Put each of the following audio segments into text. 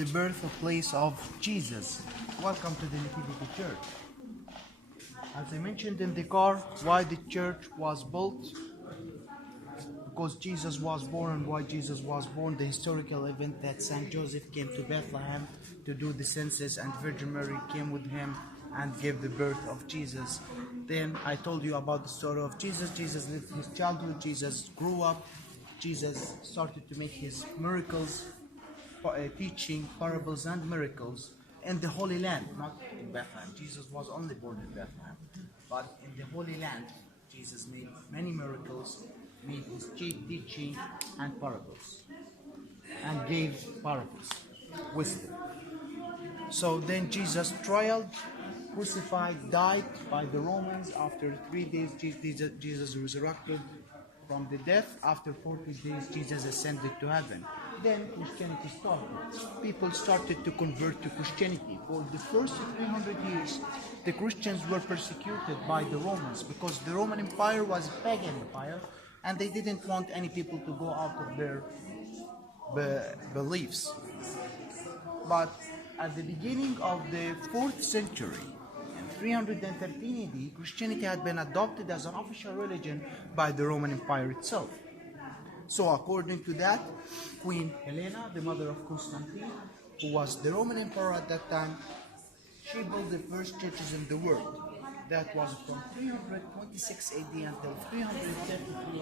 the birthplace of Jesus. Welcome to the Nativity Church. As I mentioned in the car, why the church was built? Because Jesus was born, and why Jesus was born, the historical event that Saint Joseph came to Bethlehem to do the census, and Virgin Mary came with him and gave the birth of Jesus. Then I told you about the story of Jesus. Jesus lived his childhood, Jesus grew up, Jesus started to make his miracles, teaching parables and miracles in the Holy Land, not in Bethlehem. Jesus was only born in Bethlehem, but in the Holy Land, Jesus made many miracles, made his teaching and parables, and gave parables, wisdom. So then Jesus trialed, crucified, died by the Romans. After 3 days, Jesus resurrected from the death. After 40 days, Jesus ascended to heaven. Then Christianity started. People started to convert to Christianity. For the first 300 years, the Christians were persecuted by the Romans because the Roman Empire was a pagan empire, and they didn't want any people to go out of their beliefs. But at the beginning of the 4th century, in 313 AD, Christianity had been adopted as an official religion by the Roman Empire itself. So according to that, Queen Helena, the mother of Constantine, who was the Roman emperor at that time, she built the first churches in the world. That was from 326 AD until 333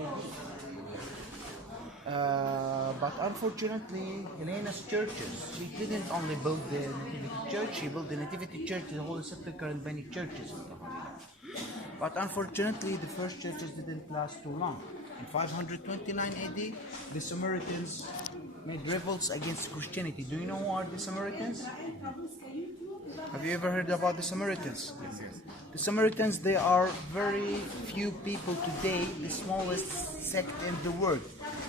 AD. But unfortunately, Helena's churches, she didn't only build the Nativity Church, she built the Nativity Church, the Holy Sepulchre, and many churches in the Holy Land. But unfortunately, the first churches didn't last too long. In 529 AD, the Samaritans made revolts against Christianity. Do you know who are the Samaritans? Have you ever heard about the Samaritans? Yes. The Samaritans, they are very few people today, the smallest sect in the world,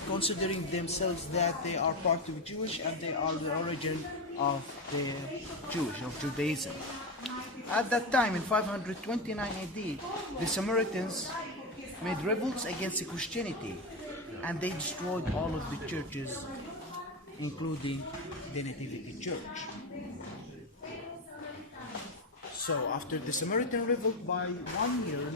considering themselves that they are part of Jewish and they are the origin of the Jewish, of Judaism. At that time, in 529 AD, the Samaritans made revolts against Christianity, and they destroyed all of the churches, including the Nativity Church. So after the Samaritan revolt by 1 year,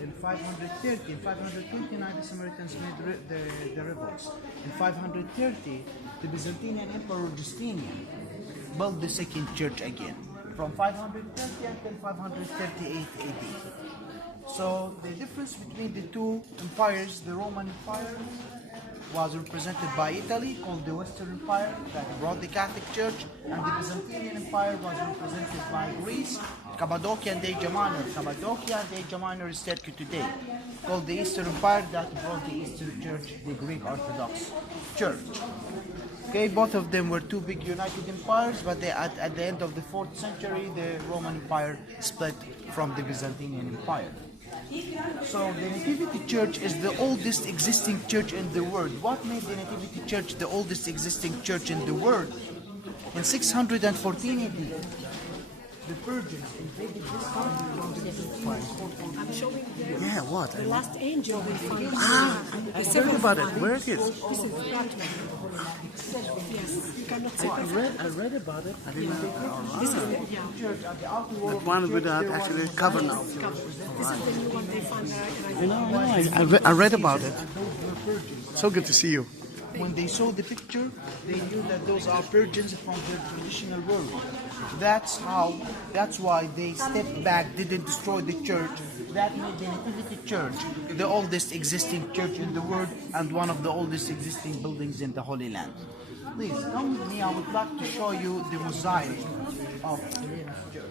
in 530, in 529 the Samaritans made the revolts. In 530, the Byzantine Emperor Justinian built the second church again, from 530 until 538 AD. So the difference between the two empires, the Roman Empire was represented by Italy, called the Western Empire, that brought the Catholic Church, and the Byzantine Empire was represented by Greece, Cappadocia and Asia Minor. Cappadocia and Asia Minor is Turkey today, called the Eastern Empire, that brought the Eastern Church, the Greek Orthodox Church. Okay, both of them were two big united empires, but at the end of the 4th century, the Roman Empire split from the Byzantine Empire. So the Nativity Church is the oldest existing church in the world. What made the Nativity Church the oldest existing church in the world? In 614 AD, the Persians invaded this country from the I'm showing you Yeah, what? the last angel we found. I heard about it. Where it is? This is that one. Yes, you cannot see I read about it. I didn't know. This is the, That one without actually cover now. this is the new one they found there. And I read about it. So good to see you. When they saw the picture, they knew that those are Persians from their traditional world. That's why they stepped back, didn't destroy the church. That made the Nativity Church the oldest existing church in the world and one of the oldest existing buildings in the Holy Land. Please, come with me, I would like to show you the mosaic of Helena's church.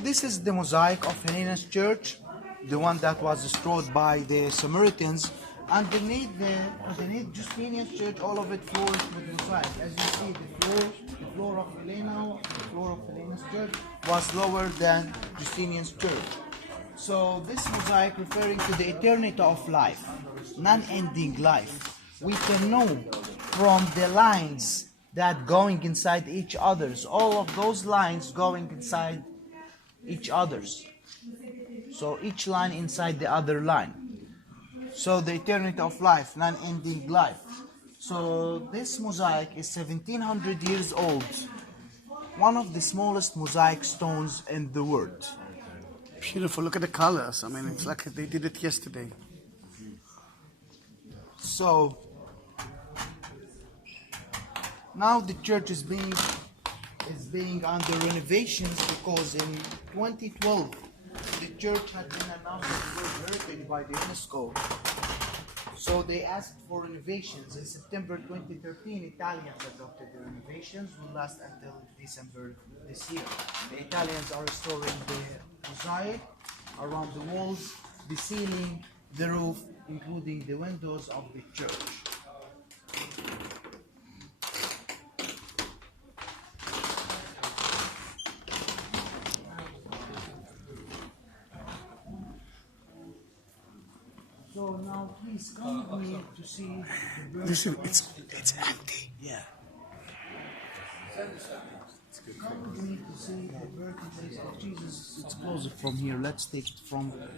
This is the mosaic of Helena's church, the one that was destroyed by the Samaritans. Underneath the Justinian's church, all of it flourished with mosaic. As you see, the floor of Helena's church was lower than Justinian's church. So this mosaic referring to the eternity of life, non-ending life. We can know from the lines that going inside each other's, all of those lines going inside each other's. So each line inside the other line. So the eternity of life, non-ending life. So this mosaic is 1700 years old. One of the smallest mosaic stones in the world. Beautiful. Look at the colors. I mean, it's like they did it yesterday. So now the church is being under renovations because in 2012 the church had been announced as World Heritage by the UNESCO. So they asked for renovations. In September 2013, Italians adopted the renovations, will last until December this year. The Italians are restoring the mosaic around the walls, the ceiling, the roof, including the windows of the church. So now please come with me to see the birth. Listen, it's empty. Yeah. Come with me to see the birthplace of Jesus. It's closer from here. Let's take it from there.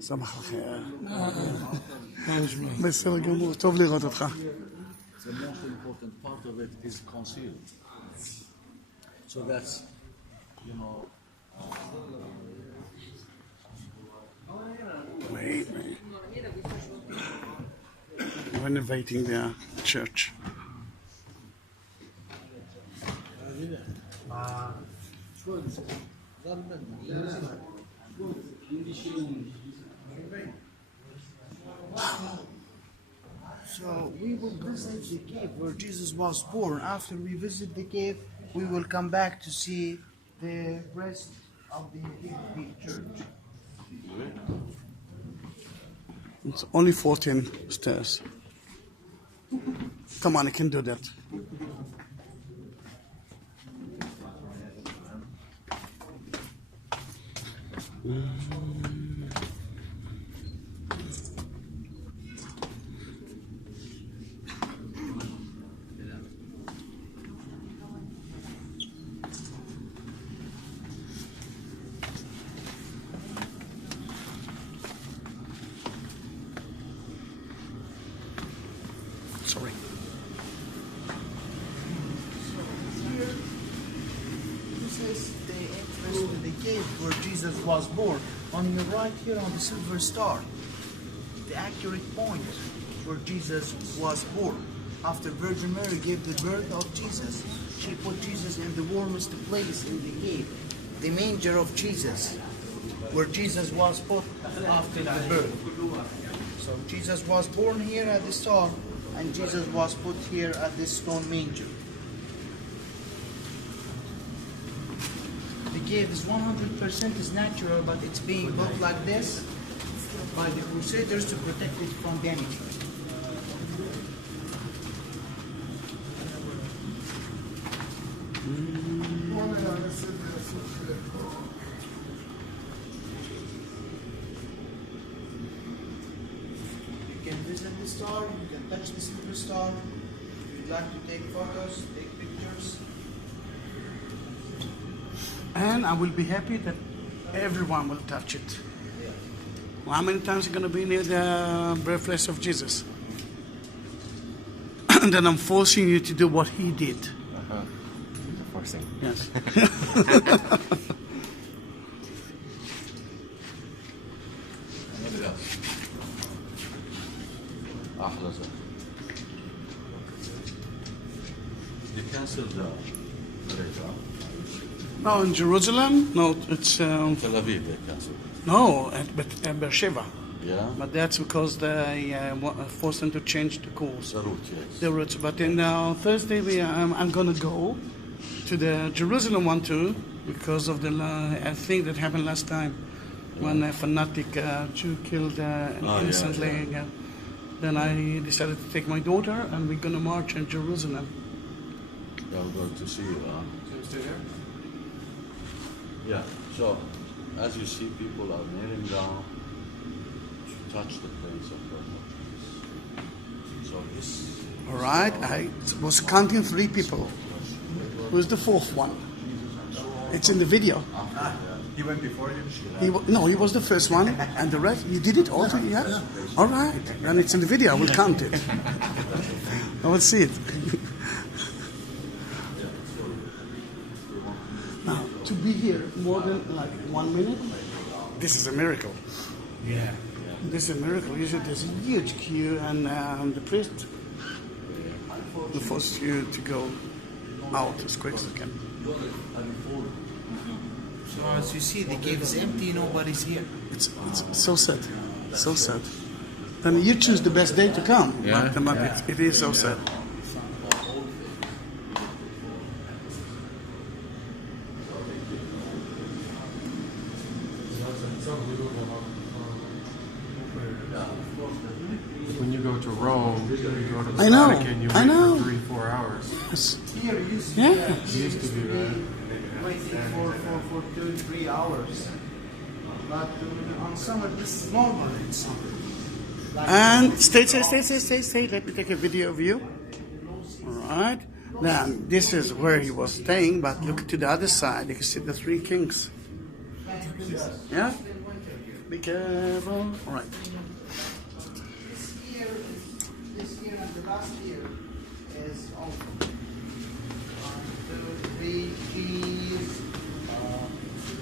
סמך אחר. בסדר גמור, טוב לראות אותך. The most important part of it is concealed. So that's, you know. Wait. Renovating their church. So we will visit the cave where Jesus was born. After we visit the cave, we will come back to see the rest of the Nativity church. It's only 14 stairs. Come on, I can do that. Sorry. Here, this is the entrance to the cave where Jesus was born. On your right here on the silver star, the accurate point where Jesus was born. After Virgin Mary gave the birth of Jesus, she put Jesus in the warmest place in the cave, the manger of Jesus, where Jesus was put after the birth. So Jesus was born here at the star, and Jesus was put here at this stone manger. The cave is 100% is natural, but it's being built like this by the Crusaders to protect it from damage. You can visit the star, you can touch the silver star. If you'd like to take photos, take pictures. And I will be happy that everyone will touch it. Well, how many times are you going to be near the birthplace of Jesus? And then I'm forcing you to do what he did. Forcing. Yes. You cancelled the radar. No, in Jerusalem? No, it's... Tel Aviv they cancelled. no, but Beersheba. Yeah? But that's because they forced them to change the course. The route, yes. The routes. But in Thursday, I'm going to go to the Jerusalem one too, because of the thing that happened last time when a fanatic Jew killed an innocent lady. Yeah. Then I decided to take my daughter, and we're going to march in Jerusalem. Yeah, we're going to see you. Yeah, so as you see, people are kneeling down to touch the place of God. So this. All right, I was counting 3 people. Who's the fourth one? It's in the video. He went before you? No, he was the first one, and the rest, you did it all together? Yeah? All right, then it's in the video, I will count it. I will see it. Now, to be here more than like 1 minute, this is a miracle. Yeah. This is a miracle. Usually there's a huge queue, and the priest will force you to go out as quick as you can. So as you see, the cave is empty, nobody's here. It's so sad, so sad. And you choose the best day to come, but it is so sad. When you go to Rome, you go to the I know, Vatican, you I wait know. for 3-4 hours. Yes. Here used Yeah. Used to be that. waiting for 2-3 hours. But on summer, this is normal in summer. And stay. Let me take a video of you. All right. Now, this is where he was staying, but look to the other side. You can see the three kings. Yeah? Be careful. All right. This year and the last year is open. 1, 2, 3, cheese.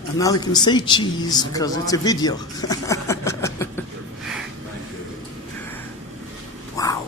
And now you can say cheese because it's a video. Wow.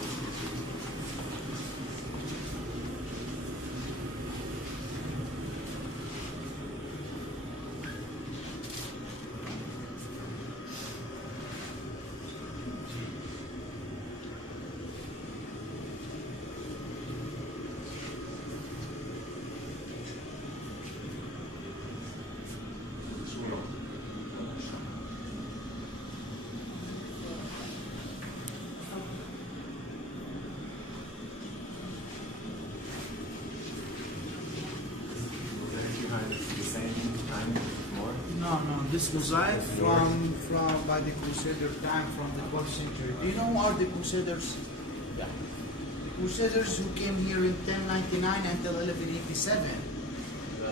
No, this mosaic from by the Crusader time from the 12th century. Do you know who are the Crusaders? Yeah. The Crusaders who came here in 1099 until 1187.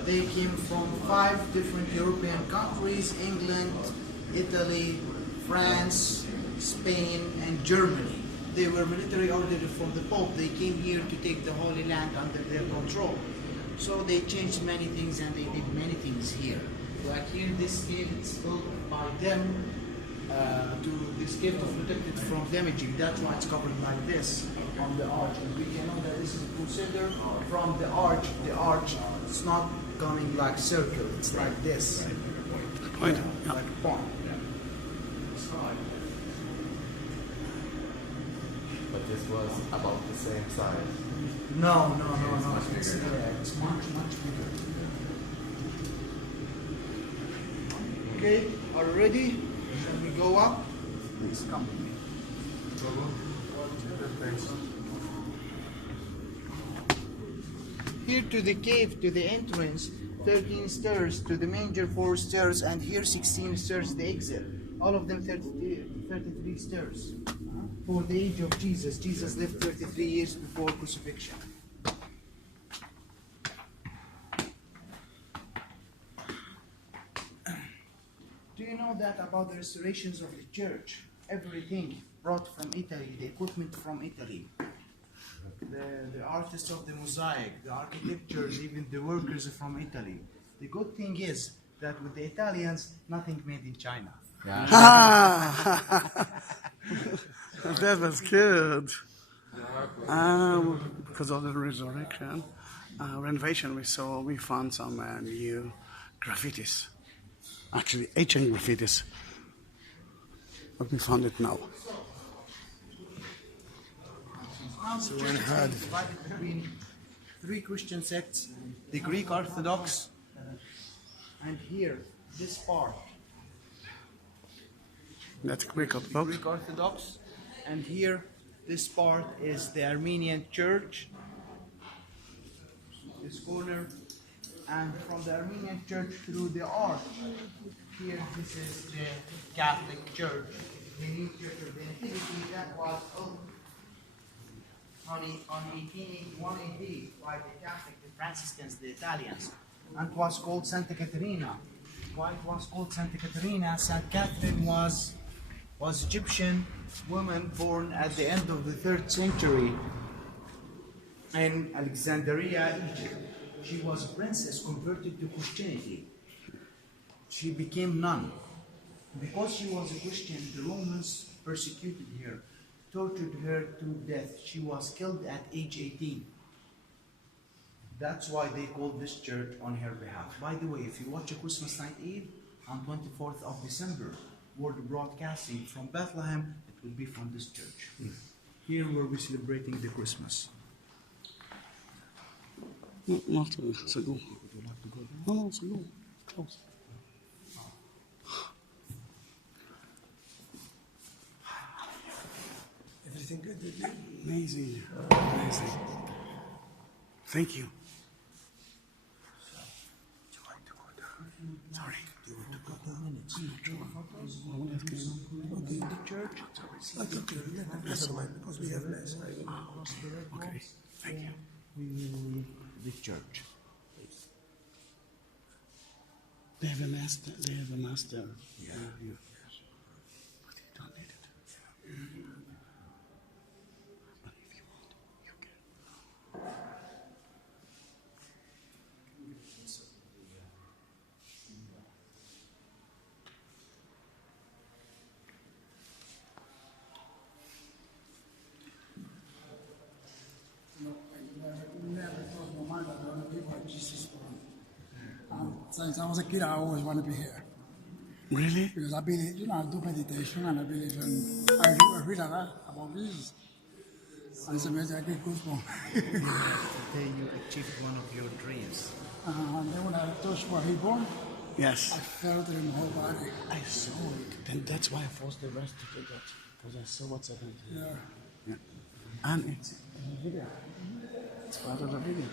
They came from 5 different European countries: England, Italy, France, Spain, and Germany. They were military ordered from the Pope. They came here to take the Holy Land under their control. So they changed many things and they did many things here. Like here, this cave is built by them this cave to protect it from damaging. That's why it's covered like this on the arch. And we can know that this is Crusader from the arch. The arch, it's not coming like circle. It's like this. Point. Yeah, like a point. But this was about the same size. No. It's much bigger. Okay, are you ready? Shall we go up? Please come with me. Here to the cave, to the entrance, 13 stairs, to the manger 4 stairs, and here 16 stairs, the exit. All of them 33 stairs. For the age of Jesus. Jesus lived 33 years before crucifixion. Do you know that about the restorations of the church? Everything brought from Italy, the equipment from Italy. The artists of the mosaic, the architectures, even the workers from Italy. The good thing is that with the Italians, nothing made in China. That was good. Because of the resurrection, renovation, we found some new graffitis. Actually, ancient graffitis. But we found it now. So we're divided between 3 Christian sects: the Greek Orthodox, and here, this part. That's Greek Orthodox. Greek Orthodox, and here, this part is the Armenian Church. This corner, and from the Armenian Church through the arch. Here, this is the Catholic Church, the new Church of the Nativity that was built on 180 by the Catholic, the Franciscans, the Italians, and it was called Santa Caterina. Why it was called Santa Caterina? Saint Catherine was Egyptian woman born at the end of the 3rd century in Alexandria, Egypt. She was a princess converted to Christianity. She became nun. Because she was a Christian, the Romans persecuted her, tortured her to death. She was killed at age 18. That's why they called this church on her behalf. By the way, if you watch a Christmas Night Eve on 24th of December, world broadcasting from Bethlehem, it will be from this church. Here where we're celebrating the Christmas. No, not to go. Would you like to go there? No, it's go. Close. Everything good with you? Amazing. Amazing. Thank you. Sorry. Do you want to go 2 minutes? I'm not sure. Okay, the church. Okay, never mind, because we have less. Okay. Thank you. We will leave the church. They have a master. They have a master. Yeah. But you don't need it. But if you want, you can. Never thought in my mind that other people are Jesus born. Since I was a kid, I always wanted to be here. Really? Because I believe, I do meditation and I believe in, I read a lot about Jesus. And it's amazing, I get goosebumps. Today you achieved one of your dreams. And then when I touched where he born, Yes. I felt it in my whole body. I saw it. Then that's why I forced the rest to do that. Because I saw what's happening. Yeah. Yeah. And it's in the video. It's part of the video.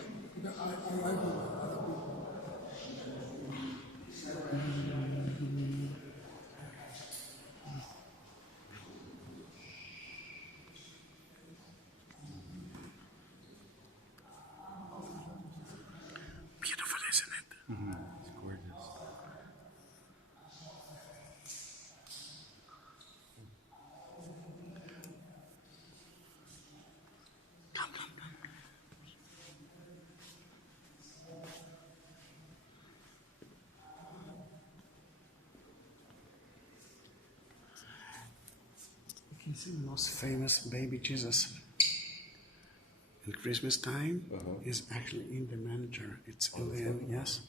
I like it. Beautiful, isn't it? It's gorgeous. Come. You can see the most famous baby Jesus in Christmas time is actually in the manger. It's in the yes.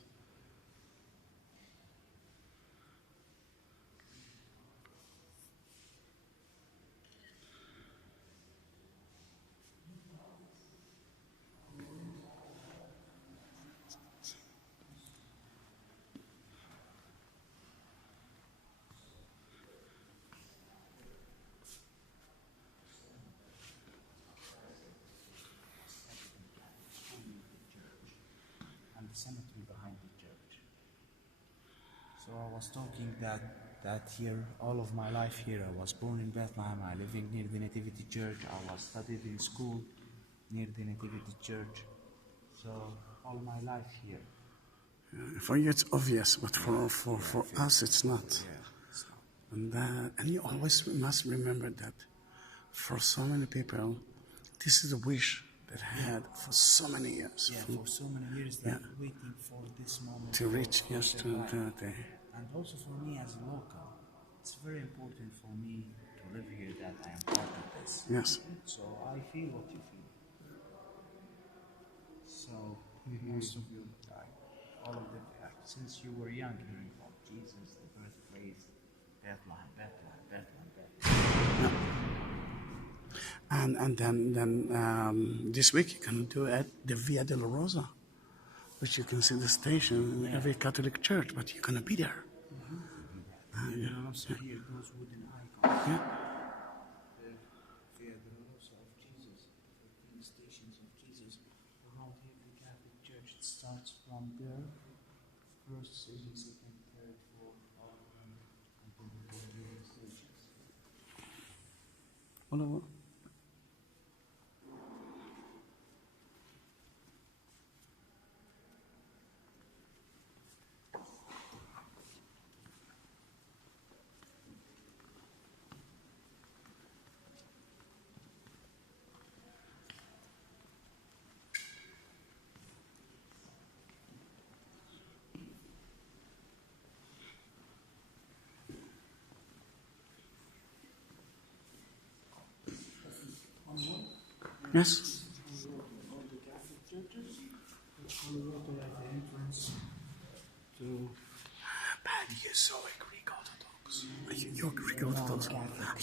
And the cemetery behind the church. So I was talking that here, all of my life here, I was born in Bethlehem, I living near the Nativity Church, I was studied in school near the Nativity Church. So all my life here. For you it's obvious, but for us it's not. Yeah, it's not. And you always must remember that for so many people, this is a wish that I had for so many years. Yeah, for so many years that waiting for this moment To reach, for yes, their life. the And also for me as a local, it's very important for me to live here that I am part of this. yes. So I feel what you feel. So most of you, all of them, since you were young, hearing about Jesus, the birthplace, Bethlehem. And then this week you can do at the Via della Rosa, which you can see the station in every Catholic church, but you're gonna be there. You can also hear those wooden icons. Yeah. The Via Dolorosa of Jesus, the stations of Jesus around here, the Catholic Church. It starts from there, first station, second, third, fourth, all of them, until the 4 different stations. Hello. Yes? All the Catholic churches. The entrance to But you're so a Greek Orthodox. You're Greek Orthodox.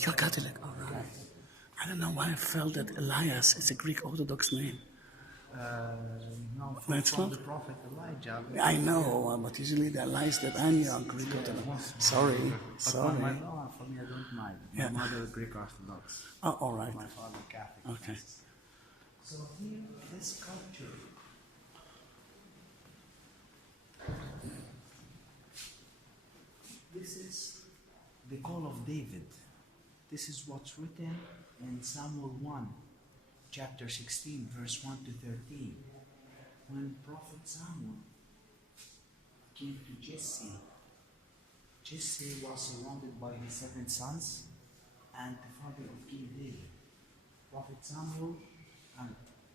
You're Catholic. All right. I don't know why I felt that Elias is a Greek Orthodox name. no, That's from not? the prophet Elijah. I know, but usually the Elias that I knew are Greek Orthodox. Sorry. For me, I don't mind. Yeah. My mother is Greek Orthodox. Oh, all right. My father Catholic. Okay. So here, this sculpture. This is the call of David. This is what's written in Samuel 1, chapter 16, verse 1 to 13. When Prophet Samuel came to Jesse, Jesse was surrounded by his 7 sons and the father of King David. Prophet Samuel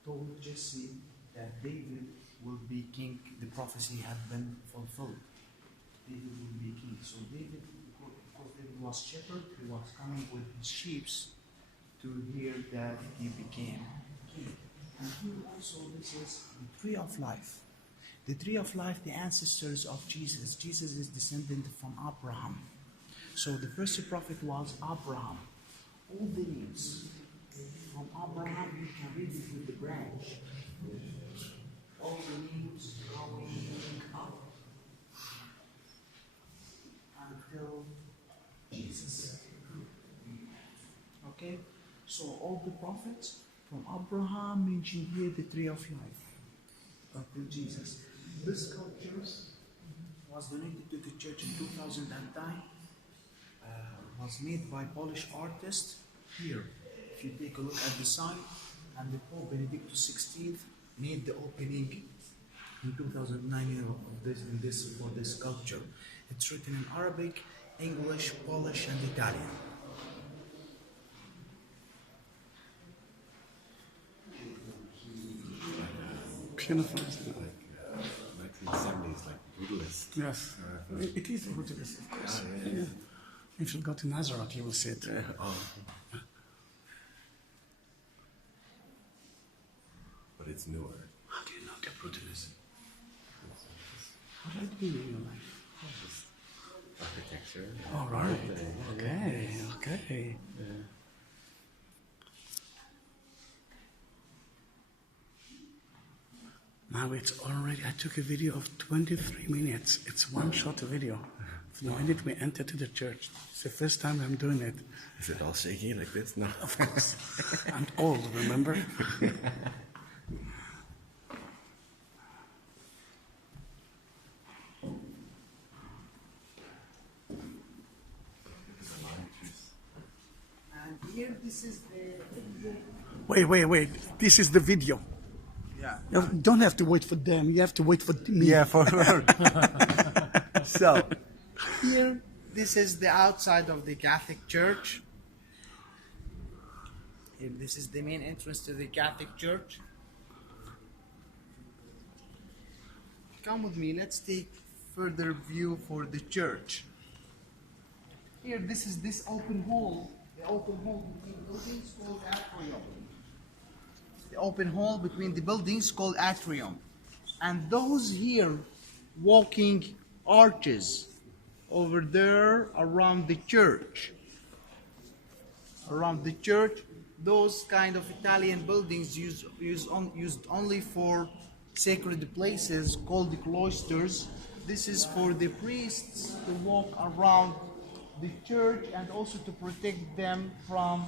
told Jesse that David will be king. The prophecy had been fulfilled. David will be king. So David, because David was shepherd, he was coming with his sheep to hear that he became king. And here also, this is the tree of life. The tree of life, the ancestors of Jesus. Jesus is descendant from Abraham. So the first prophet was Abraham. All the names from Abraham, you can read it with the branch. All the names going up until Jesus. Okay? So all the prophets from Abraham mentioned here the tree of life until Jesus. This sculpture was donated to the church in 2009. Was made by Polish artists here. If you take a look at the sign, and the Pope Benedict XVI made the opening in 2009 of this for this sculpture. It's written in Arabic, English, Polish, and Italian. Beautiful. Like 1970s, like brutalist. Yes. It is brutalist, of course. Yeah. If you go to Nazareth, you will see it. But it's newer. How do you know the brutalist? What are you doing in your life? Architecture. All right. Okay. Now it's already, I took a video of 23 minutes. It's one shot video. From the minute we entered to the church. It's the first time I'm doing it. Is it all shaky like this? No. Of course. I'm old, remember? And here, this is the Wait. This is the video. yeah. You don't have to wait for them. You have to wait for me. Yeah, for So here, this is the outside of the Catholic Church. Here, this is the main entrance to the Catholic Church. Come with me. Let's take further view for the church. Here, this is this open hall. The open hall between buildings called atrium. The open hall between the buildings called atrium. And those here walking arches over there around the church. Around the church, those kind of Italian buildings used only for sacred places called the cloisters. This is for the priests to walk around the church and also to protect them from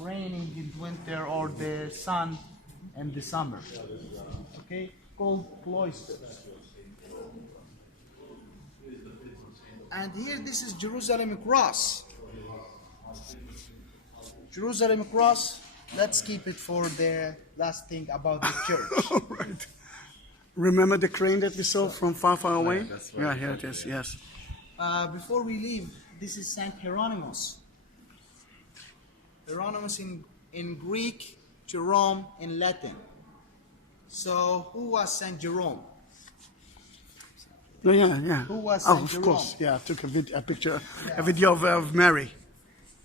raining in winter or the sun in the summer. Okay, called cloisters. And here, this is Jerusalem Cross. Jerusalem Cross. Let's keep it for the last thing about the church. All right. Remember the crane that we saw from far away? that's right. Yeah, here it is, yes. Before we leave, this is Saint Hieronymus. Hieronymus in Greek, Jerome in Latin. So, who was Saint Jerome? Yeah. Who was Oh, Saint of Jerome? course. Yeah, I took a picture, a video of Mary.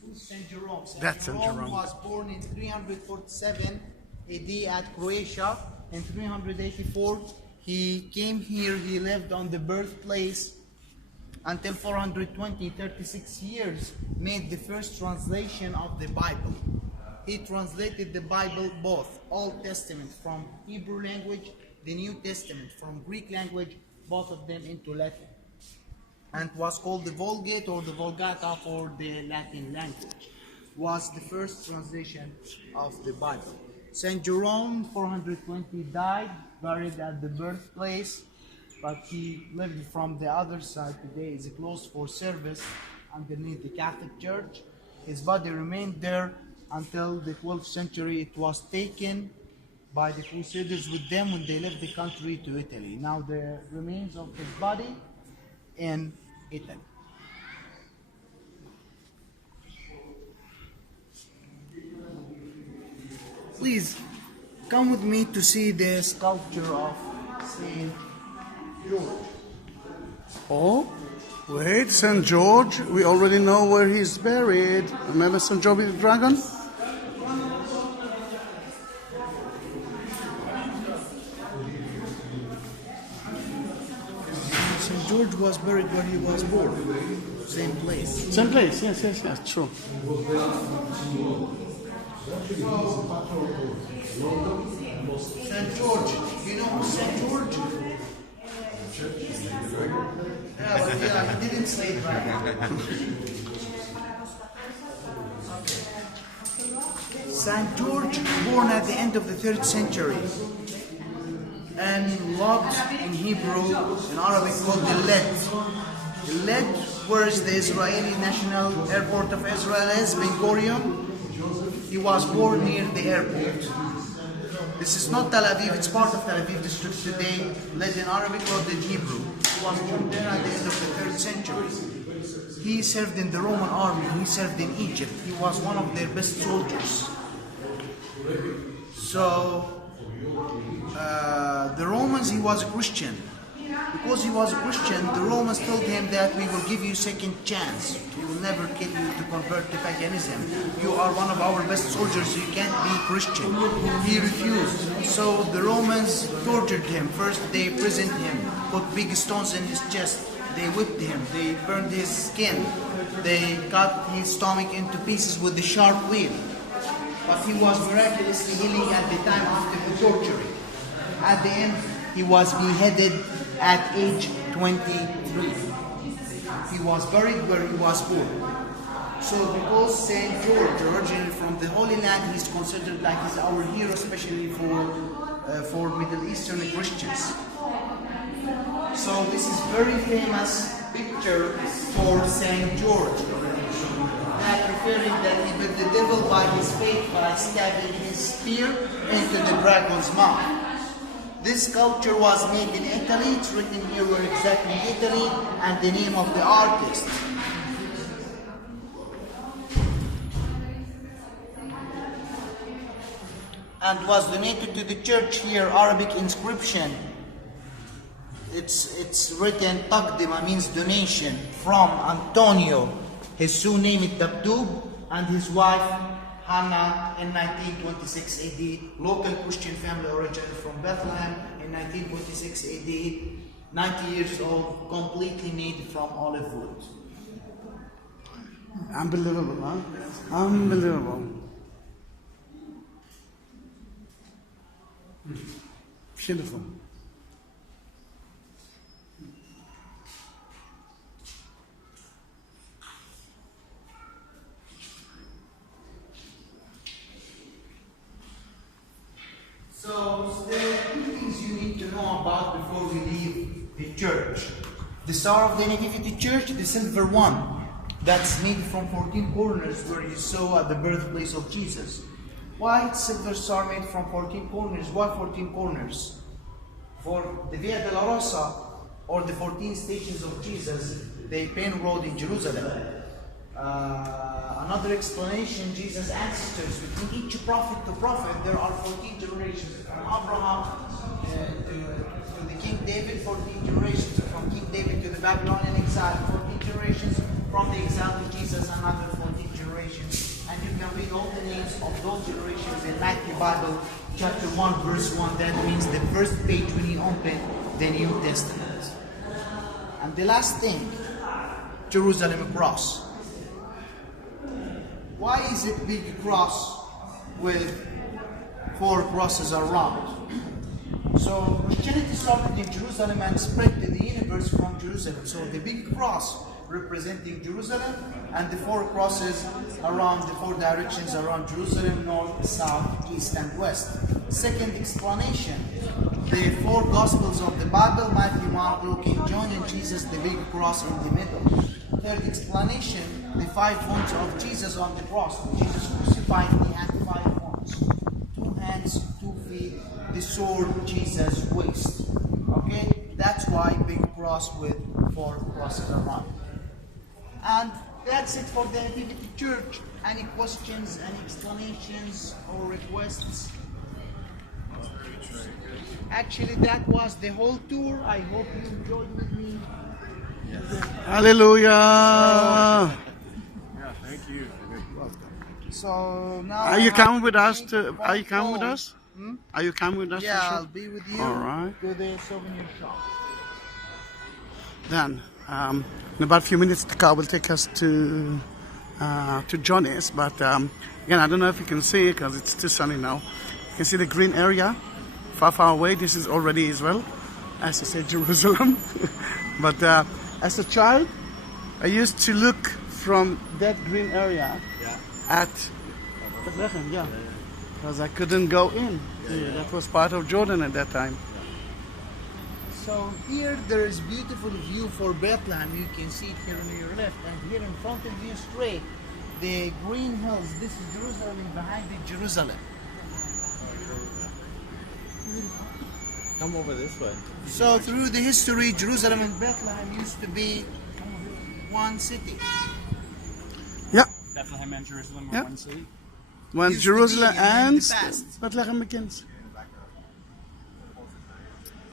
Who's Saint Jerome? Saint That's Saint Jerome Jerome. was born in 347 AD at Croatia. In 384, he came here, he lived on the birthplace until 420, 36 years, made the first translation of the Bible. He translated the Bible both, Old Testament from Hebrew language, the New Testament from Greek language, both of them into Latin. And was called the Vulgate or the Vulgata for the Latin language. Was the first translation of the Bible. Saint Jerome, 420, died, buried at the birthplace, but he lived from the other side. Today is closed for service underneath the Catholic Church. His body remained there until the 12th century. It was taken by the Crusaders with them when they left the country to Italy. Now the remains of his body in Italy. Please come with me to see the sculpture of Saint George. Oh, wait, St. George, we already know where he's buried. Remember St. George with the dragon? Saint George was buried where he was born. Same place. Same place, yes, true. Saint George. You know who's Saint George? Yeah, he didn't say it right. Saint George, born at the end of the 3rd century, and loved in Hebrew, in Arabic called the Led. The Led, where is the Israeli National Airport of Israel is, Ben Gurion. He was born near the airport. This is not Tel Aviv, it's part of Tel Aviv district today, led in Arabic or in Hebrew. He was born there at the end of the 3rd century. He served in the Roman army, he served in Egypt. He was one of their best soldiers. So, the Romans, he was a Christian. Because he was a Christian, the Romans told him that we will give you second chance. We will never kill you to convert to paganism. You are one of our best soldiers, you can't be Christian. He refused. So the Romans tortured him. First they imprisoned him, put big stones in his chest. They whipped him, they burned his skin. They cut his stomach into pieces with the sharp wheel. But he was miraculously healing at the time after the torturing. At the end, he was beheaded at age 23. He was buried where he was born. So because Saint George, originally from the Holy Land, he's considered like he's our hero, especially for Middle Eastern Christians. So this is very famous picture for Saint George, that referring that he beat the devil by his faith by stabbing his spear into the dragon's mouth. This sculpture was made in Italy. It's written here where exactly in Italy and the name of the artist. And was donated to the church here, Arabic inscription. It's written Taqdima, means donation, from Antonio, his surname is Dabdub, and his wife Hannah in 1926 AD, local Christian family originally from Bethlehem in 1926 AD, 90 years old, completely made from olive wood. Unbelievable, huh? Unbelievable. Beautiful. So there are two things you need to know about before we leave the church. The Star of the Nativity Church, the silver one, that's made from 14 corners where you saw at the birthplace of Jesus. Why silver star made from 14 corners? Why 14 corners? For the Via della Rosa, or the 14 stations of Jesus, the Pain Road in Jerusalem. Another explanation, Jesus' ancestors, between each prophet to prophet, there are 14 generations. From Abraham to the King David, 14 generations. From King David to the Babylonian exile, 14 generations. From the exile to Jesus, another 14 generations. And you can read all the names of those generations in Matthew Bible, chapter 1, verse 1. That means the first page when you open the New Testament. And the last thing, Jerusalem cross. Why is it big cross with 4 crosses around? So Christianity started in Jerusalem and spread to the universe from Jerusalem. So the big cross representing Jerusalem and the 4 crosses around the 4 directions around Jerusalem, north, south, east and west. Second explanation, the 4 gospels of the Bible, Matthew, Mark, Luke, and John, and Jesus, the big cross in the middle. Third explanation, the 5 horns of Jesus on the cross. Jesus crucified, he had 5 horns. 2 hands, 2 feet, the sword, Jesus' waist. Okay? That's why big cross with 4 crosses around. And that's it for the Nativity Church. Any questions, any explanations or requests? Actually, that was the whole tour. I hope you enjoyed with me. Hallelujah. Yeah, thank you. So now Are you coming with us? Are you coming with us? Are you coming with us? Yeah, to I'll shop? be with you All right. to the souvenir shop. Then, in about a few minutes, the car will take us to Johnny's. But again, I don't know if you can see it because it's too sunny now. You can see the green area far, far away. This is already Israel, as you say, Jerusalem. But as a child, I used to look from that green area at Bethlehem, because I couldn't go in. That was part of Jordan at that time. So here there is beautiful view for Bethlehem. You can see it here on your left, and here in front of you straight, the green hills. This is Jerusalem, and behind it Jerusalem. Come over this way. So through the history, Jerusalem and Bethlehem used to be one city. Yeah, Bethlehem and Jerusalem were Yeah. one city. when Used to be Jerusalem in the ends, past. Bethlehem begins.